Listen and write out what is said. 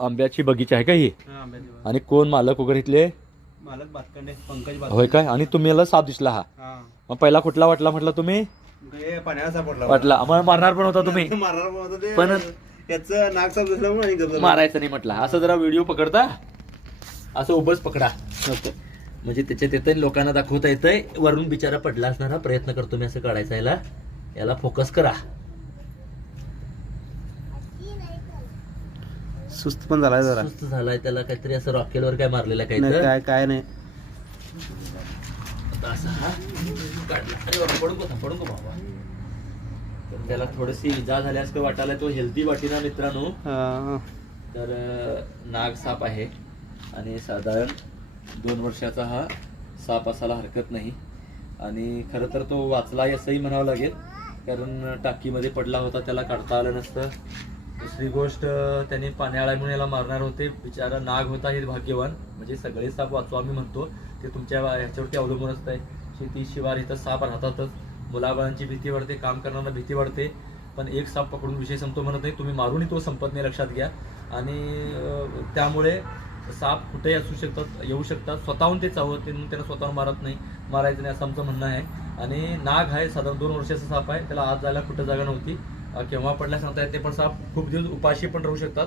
आंब्याची बगीचा आहे का ही? हा, आंब्याची बाग. आणि कोण मालक वगैरे इथले? मालक भातखंडे, पंकज होय भातखंडे. काय? आणि तुम्हाला साप दिसला हा? हा. मग पहिला कुठला वाटला म्हटलं तुम्ही? हे पाण्याला सापडला. वाटला मग मारणार पण होता तुम्ही? मारणार पण होतं ते. पण त्याचं नाक साप दिसल्यामुळे आणि गप्प झालं. मारायचं नाही म्हटलं. असं जरा व्हिडिओ पकडता, असं उभंच पकडा म्हणजे त्याच्यात येतंय, लोकांना दाखवता येतंय. वरून बिचारा पडला असणारा प्रयत्न करतो मी असं काढायचा. याला फोकस करा. सुस्त पण झालाय जरा. सुस्त झालाय त्याला, काहीतरी असं रॉकेलवर काय मारलेलं नाही, काय काय नाही. असं हा काढला. अरे बाबा, पडून गो बाबा. तर त्याला थोडीशी इजा झाल्यास का वाटायला. तो हेल्दी वाटीना मित्रांनो. हा. तर नाग साप आहे आणि साधारण 2 वर्षाचा हा साप असायला हरकत नाही. आणि खरं तर तो वाचला असंही म्हणावं लागेल, कारण टाकीमध्ये पडला होता, त्याला काढता आलं नसतं. दुसरी गोष्ट, त्यांनी पाण्याळा म्हणून याला मारणार होते. बिचारा नाग होता, हे भाग्यवान. म्हणजे सगळे साप वाचू आम्ही म्हणतो, ते तुमच्या ह्याच्यावरती अवलंबून असतंय. शेती शिवार इथं साप राहतातच. मुलाबाळांची भीती वाढते, काम करणाऱ्यांना भीती वाढते. पण एक साप पकडून विषय संपतो म्हणत नाही. तुम्ही मारूनही तो संपत नाही, लक्षात घ्या. आणि त्यामुळे साप कुठेही असू शकतात, येऊ शकतात. स्वतःहून ते चावते म्हणून त्यांना स्वतःहून मारायचं नाही असं आमचं म्हणणं आहे. आणि नाग आहे, साधारण 2 वर्षाचा साप आहे. त्याला आत जायला कुठं जागा नव्हती. केव्हा पडल्या सांगता येते, पण साप खूप दिवस उपाशी पण राहू शकतात.